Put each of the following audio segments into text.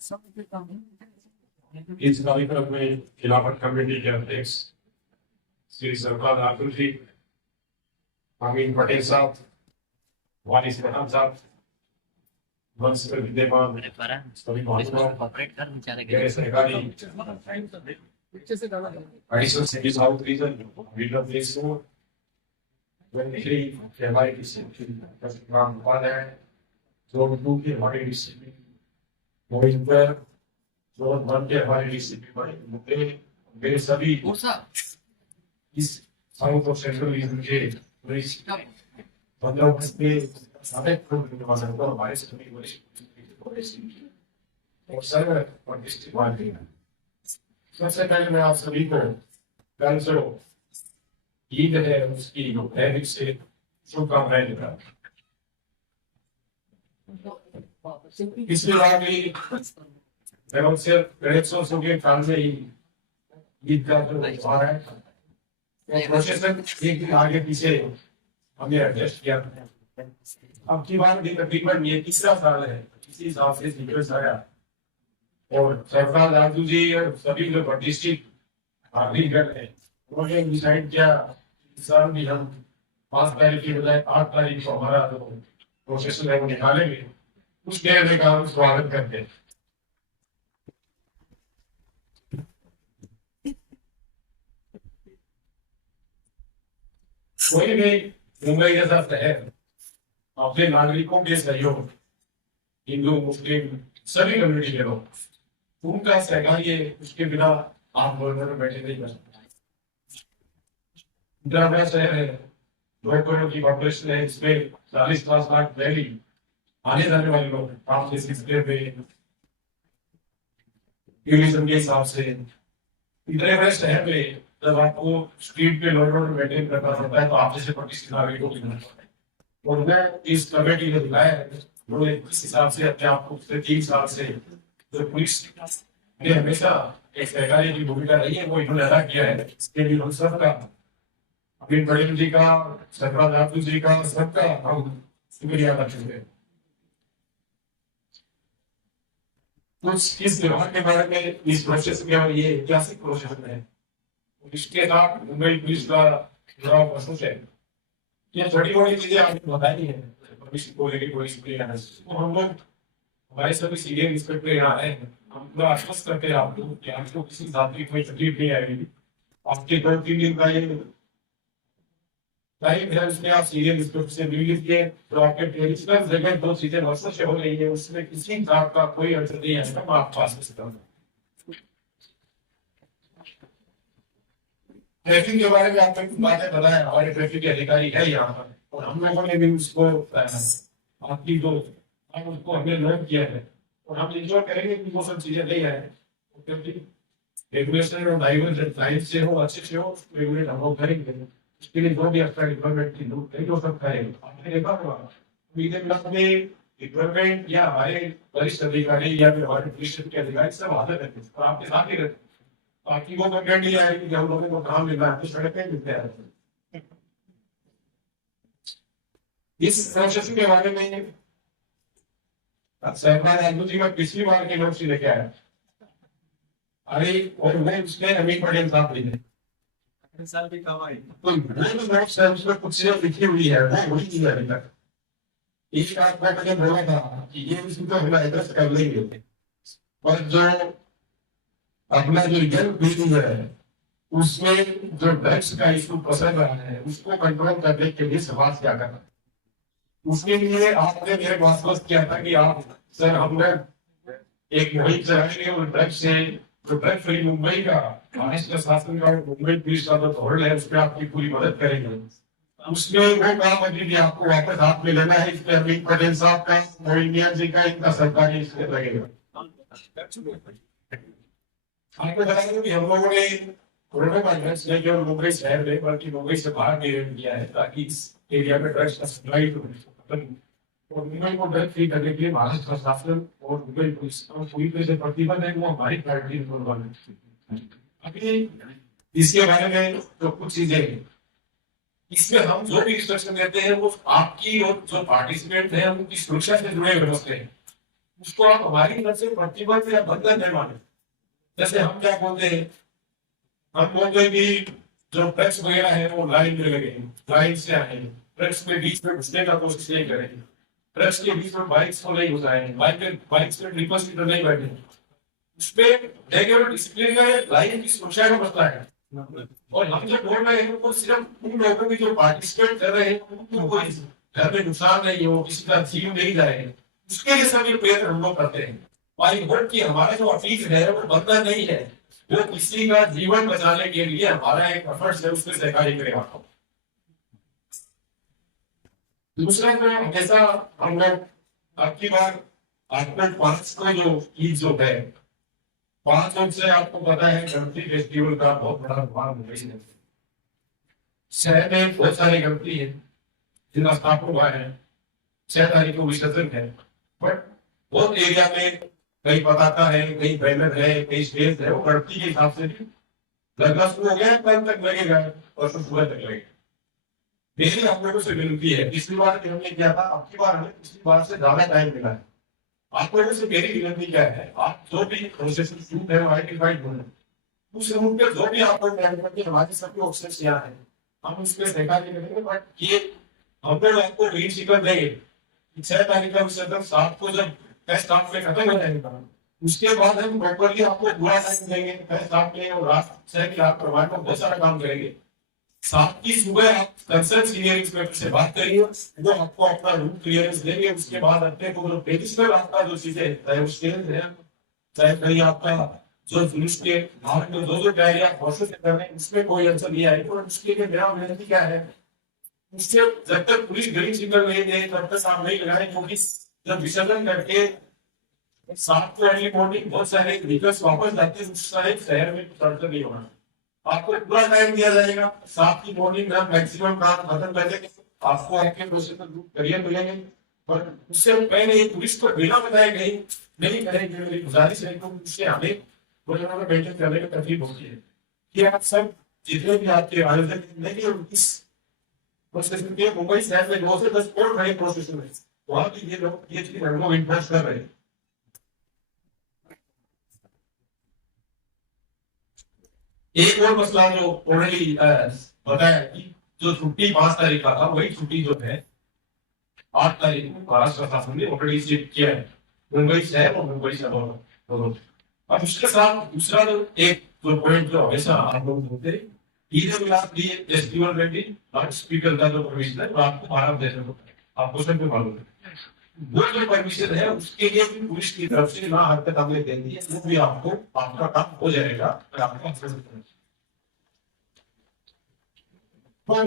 इस कार्यक्रम में खिलाफत कमेटी के अध्यक्ष श्री सरफराज आकिब जी, अमीन पटेल साहब, वारिस रहमान साहब, मंच पर विद्यमान सभी महानुभाव, गैर सरकारी additional city south region leader place को बेनिफिशियरी के हमारे डिस्ट्रिक्ट नाम पा है जो टू के हमारे डिस्ट्रिक्ट मोइन पर जो वन के हमारे डिस्ट्रिक्ट में मुद्दे मेरे सभी इस साउथ और सेंट्रल रीजन के बंदोबस्त में सारे प्रोग्राम को हमारे सभी वरिष्ठ और सर्व और डिस्ट्रिक्ट वाले सबसे पहले मैं आप सभी को कल जो ईद है उसकी दैनिक से शुभकामनाएं देता हूँ। पिछली बार भी गणेशोत्सव के काल से ही ईद का जो त्योहार है वो प्रोसेसन एक दिन आगे पीछे हमने एडजस्ट किया। अब की बार भी तकरीबन ये तीसरा साल है, इसी हिसाब से सीक्वेंस आया और सरफराज आकिब जी और सभी जो डिस्ट्रिक्ट हार्दिक है उन्होंने डिसाइड किया इस साल भी हम 5 तारीख की बजाय 8 तारीख को हमारा जो प्रोसेसन है वो निकालेंगे। उस डेरे का हम स्वागत करते हैं। कोई भी मुंबई जैसा शहर अपने नागरिकों के सहयोग, हिंदू मुस्लिम सभी कम्युनिटी के लोग उनका सहकारी है, उसके बिना आप गवर्नर में बैठे नहीं कर सकते। इतना बड़ा शहर है, 2 करोड़ की पॉपुलेशन है, इसमें 40-50 लाख डेली आने जाने वाले लोग आप जैसे टूरिज्म के हिसाब से इतने बड़े शहर में जब आपको स्ट्रीट पे लोगों को मेंटेन करना पड़ता है तो आप जैसे प्रतिष्ठित नागरिकों की और मैं इस कमेटी ने दिलाया है उन्होंने इस हिसाब से अपने आप को पिछले 3 साल से जो पुलिस ने हमेशा एक सहकारी की भूमिका रही है वो इन्होंने अदा किया है। इसके लिए हम सबका अमीन पटेल जी का, सरफराज आकिब जी का, सबका हम शुक्रिया अदा करते हैं। कुछ इस व्यवहार के बारे में इस प्रोसेस में ये ऐतिहासिक प्रोसेस है, इसके साथ मुंबई पुलिस का जुड़ाव महसूस है। ये छोटी मोटी चीजें आपने बताई है भविष्य को लेकर कोई शुक्रिया है तो हम लोग हमारे सभी सीनियर इंस्पेक्टर यहाँ आए हैं, हम पूरा आश्वस्त करते हैं आपको कि आपको किसी बात की कोई तकलीफ नहीं आएगी। आपके 2-3 दिन का ये टाइम है उसमें आप सीनियर इंस्पेक्टर से मिल लीजिए तो आपके ट्रेडिशनल जगह 2 चीजें वर्षों से हो रही है उसमें किसी बात का कोई अड़चन नहीं है, मैं आपको आश्वस्त करूंगा। ट्रैफिक के बारे में आपने कुछ बातें बताया, हमारे ट्रैफिक के अधिकारी है यहाँ पर और हम लोगों ने भी उसको आपकी जो उसको हमने नोट किया है और हम इंश्योर करेंगे कि वो सब चीजें नहीं आए क्योंकि रेगुलेशन और गाइडलाइंस से हो अच्छे से हो रेगुलेट हम लोग करेंगे। उसके लिए जो भी एक्स्ट्रा रिक्वायरमेंट की लोग नहीं हो सकता है आपने देखा होगा रिक्वायरमेंट या हमारे वरिष्ठ अधिकारी या फिर हमारे पुलिस के अधिकारी सब हाजिर रहते हैं और आपके साथ ही रहते हैं। बाकी वो कंप्लेंट नहीं आएगी कि हम लोगों को काम मिल रहा है तो सड़कें मिलते हैं। इस प्रोसेस के बारे में सरफराज आकिब जी का पिछली बार के नोट्स लेके आया अरे और मैं उसमें अमीन पटेल साहब लिखे साल भी काम आई तो नोट्स है उसमें कुछ चीजें लिखी हुई है वो वही चीज है अभी तक। एक बात मैंने बोला था कि ये इसको हम एड्रेस कर लेंगे और जो अपना जो यंग पीढ़ी है उसमें जो ड्रग्स का इशू पसंद रहा है उसको कंट्रोल करने के लिए समाज क्या करना उसके लिए आपने मेरे को आश्वस्त किया था कि आप सर हमने एक मुहिम चलाएंगे और ड्रग्स से जो ड्रग फ्री मुंबई का महाराष्ट्र शासन का मुंबई पुलिस का जो धोरण है उसमें आपकी पूरी मदद करेंगे। उसमें वो काम अभी भी आपको वापस हाथ में लेना है। इसमें अमीन पटेल साहब का और इंडिया जी का इनका सरकारी इसमें लगेगा। आपको बताएंगे कि हम लोगों ने कोरोना का ड्रग्स नहीं केवल मुंबई शहर में बल्कि मुंबई से बाहर भी रेड किया है ताकि इस एरिया में ड्रग्स का सप्लाई और मुंबई को ड्रग फ्री करने के लिए महाराष्ट्र शासन और मुंबई पुलिस पूरी तरह से प्रतिबद्ध है। वो हमारी प्रायोरिटी अभी इसके बारे में जो कुछ चीजें इसमें हम जो भी इंस्ट्रक्शन देते हैं वो आपकी और जो पार्टिसिपेंट है उनकी सुरक्षा से जुड़े हुए होते हैं। उसको आप हमारी तरफ से प्रतिबंध या बंधन नहीं माने। जैसे हम क्या बोलते हैं, हम बोलते हैं कि जो ट्रक्स वगैरह है वो लाइन में लगे, लाइन से आए, ट्रक्स में बीच में घुसने का कोशिश नहीं करें, ट्रक्स के बीच में बाइक्स को नहीं घुसाएं, बाइक्स में ट्रिपल सीटर नहीं बैठे। उसमें देखिए डिसिप्लिन का लाइन की सुरक्षा का मसला है। और हम जो बोल रहे हैं वो सिर्फ उन लोगों की जो पार्टिसिपेट कर रहे हैं उनको कोई घर में नुकसान नहीं हो, किसी का जीव नहीं जाए, उसके लिए सभी प्रयत्न हम लोग करते हैं। आई होप कि हमारा जो अपील है वो बंदा नहीं है, वो किसी का जीवन बचाने के लिए हमारा एक एफर्ट है, उसमें सहकारी करेगा। दूसरा जो हमेशा हम लोग आपकी बार आर्टिकल 5 को जो है 5 से आपको पता है गणपति फेस्टिवल का बहुत बड़ा भाग मुंबई में शहर में बहुत सारी गणपति है जिनका स्थापना हुआ है, 6 तारीख को विसर्जन है। बट बहुत एरिया में कहीं पताका है, कहीं बैनर है, कहीं स्टेज है, वो गणपति के हिसाब से भी लगना शुरू हो गया है, कल तक लगेगा और सुबह तक लगेगा। मेरी आप लोगों से विनती है, पिछली बार हमने किया था, अब की बार हमें पिछली बार से ज्यादा टाइम मिला है। आप लोगों से मेरी विनती क्या है, आप जो भी प्रोसेसिंग रूट है आइडेंटिफाइड होना, उस रूट पे जो भी आप लोग प्लान करके हमारे सबके ऑप्शंस यहाँ है, हम उसमें देखा नहीं करेंगे। बट ये हम लोग आपको ग्रीन सिग्नल देंगे 6 तारीख का विसर्जन 7 को जब टेस्ट आप में खत्म हो जाएगा, उसके बाद हम प्रॉपरली आपको पूरा टाइम देंगे टेस्ट आप में, और रात 6 की रात प्रमाण में बहुत सारा काम करेंगे। 7 की सुबह आप कंसर्न सीनियर इंस्पेक्टर से बात करिए, वो आपको अपना रूट क्लियरेंस देंगे। उसके बाद अपने को जो पेडिशनल आपका जो चीजें चाहे वो स्टेज है, चाहे कहीं आपका जो पुलिस के भाग में जो डायरी आप प्रोसेस कर रहे हैं उसमें कोई आंसर नहीं आएगा। और उसके लिए मेरा विनती क्या है, उससे जब तक पुलिस ग्रीन सिग्नल नहीं दे तब तक आप नहीं लगाए, क्योंकि जब विसर्जन करके 7 को अर्ली मॉर्निंग बहुत सारे व्हीकल्स वापस जाते हैं, उस सारे शहर में सड़क नहीं होना। आपको पूरा टाइम दिया जाएगा, 7 की मॉर्निंग में मैक्सिमम काम खत्म कर देंगे, आपको आपके प्रोसेस में करियर मिलेंगे। और उससे पहले ये पुलिस को बिना बताए कहीं नहीं करेंगे। मेरी गुजारिश है तो उससे हमें रोजाना मेंटेन करने में तकलीफ होती है कि आप सब जितने भी आपके आयोजक नहीं इस प्रोसेस में मुंबई शहर में 9 से 10 और बड़े प्रोसेस में वहां भी ये लोग ये चीज हम लोग इन्वेस्ट कर रहे हैं। एक और मसला जो ऑलरेडी बताया कि जो छुट्टी 5 तारीख का था, वही छुट्टी जो है 8 तारीख को महाराष्ट्र शासन ने ऑलरेडी शिफ्ट किया है मुंबई शहर और मुंबई शहर दोनों। अब उसके साथ दूसरा जो एक जो पॉइंट जो हमेशा आप लोग बोलते हैं, फेस्टिवल में भी स्पीकर का जो परमिशन है वो आपको आराम देने को आपको सब मालूम है। वो जो परमिशन है उसके लिए भी पुलिस की तरफ से ना हरकत हमने दे दी है, वो भी आपको आपका काम हो जाएगा। पर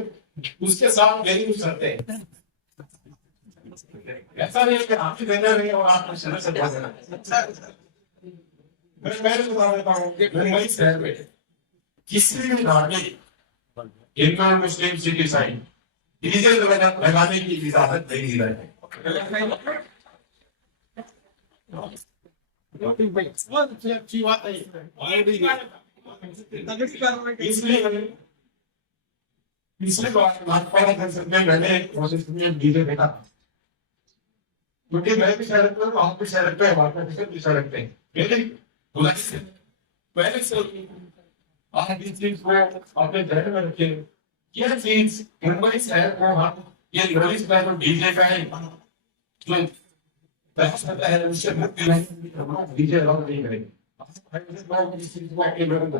उसके साथ मेरी कुछ शर्तें हैं। ऐसा नहीं है कि आपकी देना नहीं और आप शहर से जा देना। मैं पहले बता देता हूँ कि मुंबई शहर में किसी भी नागरिक इंडियन मुस्लिम सिटी साइन डीजे लगाने की इजाजत नहीं दी जाएगी। इसलिए पिछले बार मैंने कोशिश की डीजे देखा, क्योंकि मैं भी सड़क पे वहां पे सड़क पे हमारे भी सड़क पे लेकिन पहले से आप इस चीज को अपने ध्यान में रखें। ये चीज मुंबई शहर को हम ये नॉइज का जो डीजे का है जो बहस होता है उससे मुक्ति नहीं, हम लोग डीजे अलाउ नहीं करेंगे। इस चीज को आपके लोगों को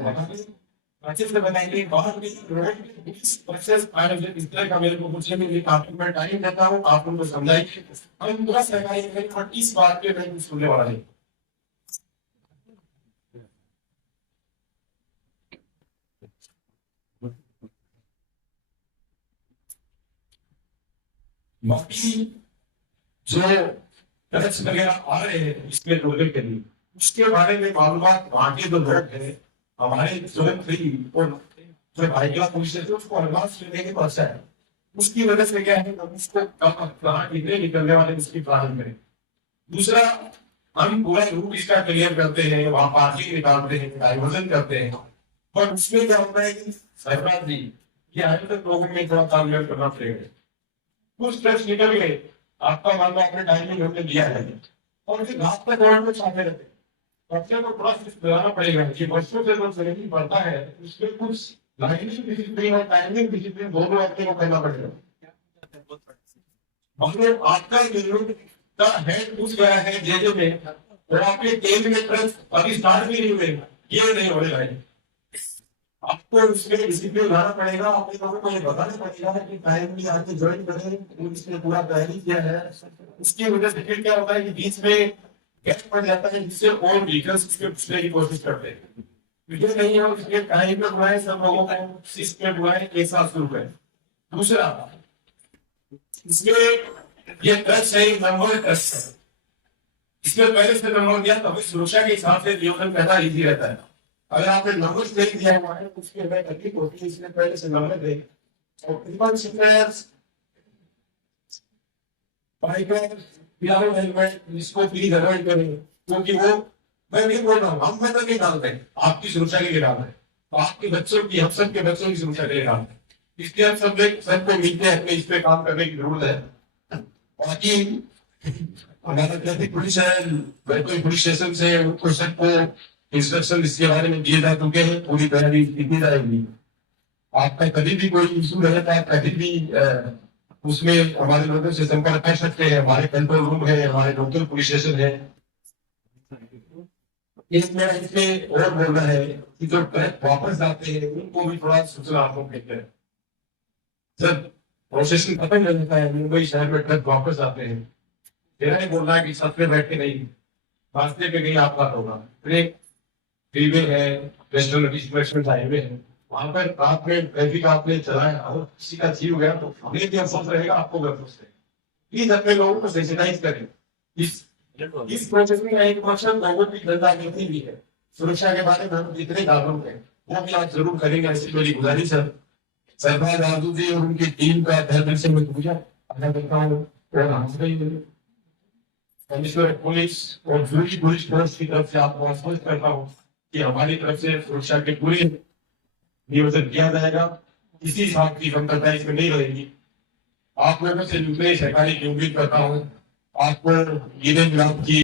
अच्छे से बताएंगे। बहुत प्रोसेस आयोजन इस तरह का मेरे को पूछने में लिए काफी मैं टाइम देता हूँ, आप उनको समझाइए। हम पूरा सहकारी करें और इस बात पे मैं सुनने वाला नहीं। बाकी जो टैक्स वगैरह आ रहे हैं इसमें लोगों के लिए उसके बारे में मालूमात वहाँ के जो लोग हैं हमारे जो जो भाईला पूछते थे उसको एडवांस लेने के पास है। उसकी वजह से क्या है हम उसको कहाँ कितने निकलने वाले उसकी प्लानिंग करें। दूसरा हम पूरा रूट इसका क्लियर करते हैं, वहाँ पार्किंग निकालते हैं, डाइवर्जन करते हैं, पर उसमें क्या होता है कि सरकार जी ये आगे तक लोगों में थोड़ा तालमेल करना पड़ेगा। कुछ ट्रस्ट निकल गए, आपका मान लो आपने टाइमिंग हमने दिया है और फिर घास पर दौड़ में छापे रहते हैं। बच्चे को थोड़ा सा लगाना पड़ेगा कि बच्चों से जो ट्रेनिंग पड़ता है उसमें कुछ लाइनिंग डिसिप्लिन और टाइमिंग डिसिप्लिन दोनों आपके को करना पड़ेगा। मतलब आपका यूनिट का हेड पूछ गया है जेजे में और आपके केंद्र में ट्रस्ट अभी स्टार्ट भी नहीं हुए, ये नहीं हो रहा है। आपको इसमें डिसिप्लिन लाना पड़ेगा, अपने लोगों को ये बताना पड़ेगा कि टाइम भी आके ज्वाइन करें, इसमें पूरा तैयारी किया है। उसकी वजह से फिर क्या होता है कि बीच में गैप पड़ जाता है, जिससे और व्हीकल्स इसमें घुसने की कोशिश करते हैं। ये नहीं है इसके टाइम में बुलाए, सब लोगों को शिफ्ट में बुलाए, एक साथ शुरू करें। दूसरा, इसमें ये टच है, नंबर टच है। इसमें पहले से नंबर दिया तभी सुरक्षा के हिसाब से नियोजन करना इजी रहता है। अगर आपने नंबर नहीं दिया हुआ है तो उसकी हमें तकलीफ होती है, इसलिए पहले से नंबर दें। और प्रिंसिपल शिफ्टर्स, बाइकर, पिलाओ हेलमेट, इसको प्लीज अवॉइड करें, क्योंकि वो मैं नहीं बोल रहा हूँ, हम में तो नहीं डालते हैं, आपकी सुरक्षा के लिए डालते हैं, तो आपके बच्चों की, हम सब के बच्चों की सुरक्षा के लिए डालते हैं। इसलिए हम सबको मिलते हैं, इस पे काम करने की जरूरत है। बाकी हमारा ट्रैफिक पुलिस है, कोई पुलिस स्टेशन से उनको सबको इंस्ट्रक्शन इसके बारे में दिए जा चुके हैं, पूरी तैयारी की जाएगी। आपका कभी भी कोई इशू रहे तो आप कभी भी उसमें हमारे लोगों से संपर्क कर सकते हैं। हमारे कंट्रोल रूम है, हमारे लोकल पुलिस स्टेशन है। इसमें और बोलना है कि जो ट्रक वापस आते हैं उनको भी थोड़ा सूचना आपको देते हैं। जब प्रोसेसिंग खत्म हो जाता है, मुंबई शहर में ट्रक वापस आते हैं, मेरा नहीं बोलना है कि साथ में बैठ के नहीं, रास्ते पे कहीं आपघात होगा। फिर फ्रीवे है, वेस्टर्न हाईवे है, वहां पर रात में ट्रैफिक आपने चलाया और किसी का जीव गया तो हमें भी अफसोस रहेगा, आपको भी अफसोस रहेगा। प्लीज अपने लोगों को सेंसिटाइज करें। इस प्रोसेस में एक मकसद लोगों की जनजागृति भी है, सुरक्षा के बारे में हम जितने जागरूक हैं वो भी आज जरूर करेंगे। ऐसी मेरी गुजारिश है। सरदार दादू जी और उनकी टीम का तहे दिल से मैं पूजा अदा करता हूँ। कमिश्नर पुलिस और पूरी पुलिस फोर्स की तरफ से आपको आश्वस्त करता हूँ कि हमारी तरफ से सुरक्षा के पूरे नियोजन किया जाएगा, किसी हिसाब की कमतरता इसमें नहीं रहेगी। आप लोगों से जुड़ने सरकारी की उम्मीद करता हूँ। आपको ईद की